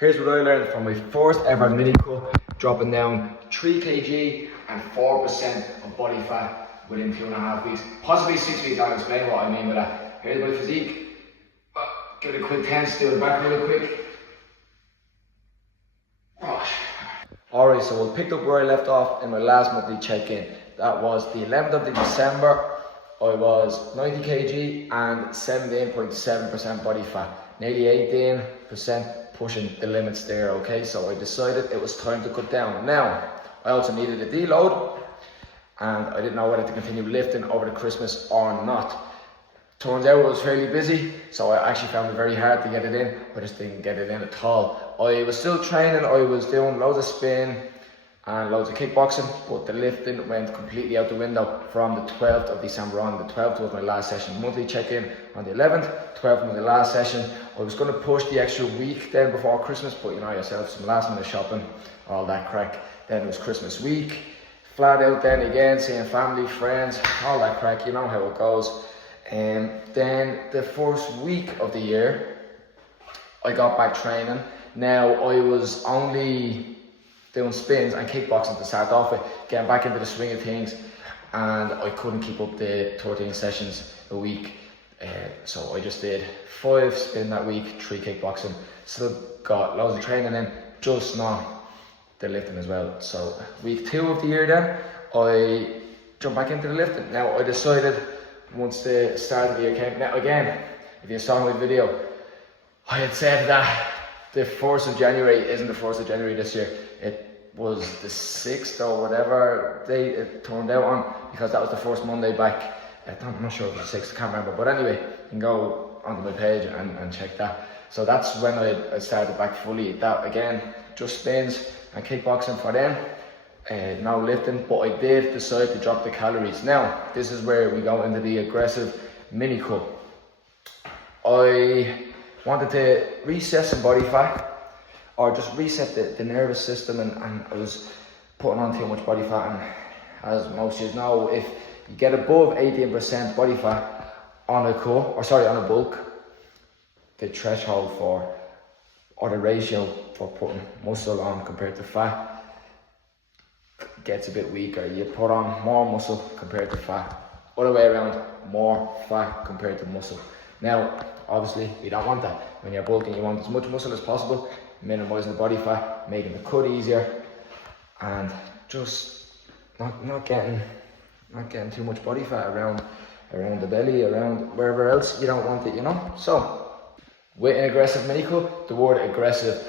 Here's what I learned from my first ever mini cut, dropping down 3 kg and 4% of body fat within 2.5 weeks, possibly 6 weeks. I'll explain what I mean by that. Here's my physique. Give it a quick tense, do it back really quick. Alright, so we'll pick up where I left off in my last monthly check-in. That was the 11th of December. I was 90 kg and 17.7% body fat. Nearly 18%, pushing the limits there, okay? So I decided it was time to cut down. Now, I also needed a deload, and I didn't know whether to continue lifting over the Christmas or not. Turns out I was fairly busy, so I actually found it very hard to get it in. I just didn't get it in at all. I was still training, I was doing loads of spin and loads of kickboxing, but the lifting went completely out the window from the 12th of December on. The 12th was my last session, monthly check-in on the 11th, 12th was the last session. I was going to push the extra week then before Christmas, but you know yourself, some last minute shopping, all that crack. Then it was Christmas week, flat out then again, seeing family, friends, all that crack, you know how it goes. And then the first week of the year, I got back training. Now I was only doing spins and kickboxing to start off with, getting back into the swing of things, and I couldn't keep up the 13 sessions a week. So I just did 5 spin that week, 3 kickboxing. Still got loads of training in, just not the lifting as well. So week 2 of the year then, I jumped back into the lifting. Now I decided, once the start of the year came, now again, if you saw my video, I had said that the 1st of January isn't the 1st of January this year. It was the 6th or whatever day it turned out on, because that was the first Monday back. I'm not sure if it was the 6th, I can't remember. But anyway, you can go onto my page and check that. So that's when I started back fully. That again, just spins and kickboxing for them. No lifting, but I did decide to drop the calories. Now, this is where we go into the aggressive mini cut. I wanted to reset some body fat, or just reset the nervous system, and I was putting on too much body fat. And as most of you know, if you get above 18% body fat on a cut, on a bulk, the threshold for, or the ratio for putting muscle on compared to fat gets a bit weaker. You put on more muscle compared to fat. Other way around, more fat compared to muscle. Now, obviously, we don't want that. When you're bulking, you want as much muscle as possible, minimizing the body fat, making the cut easier, and just not getting too much body fat around the belly, around wherever else you don't want it, you know. So, with an aggressive mini cut, the word aggressive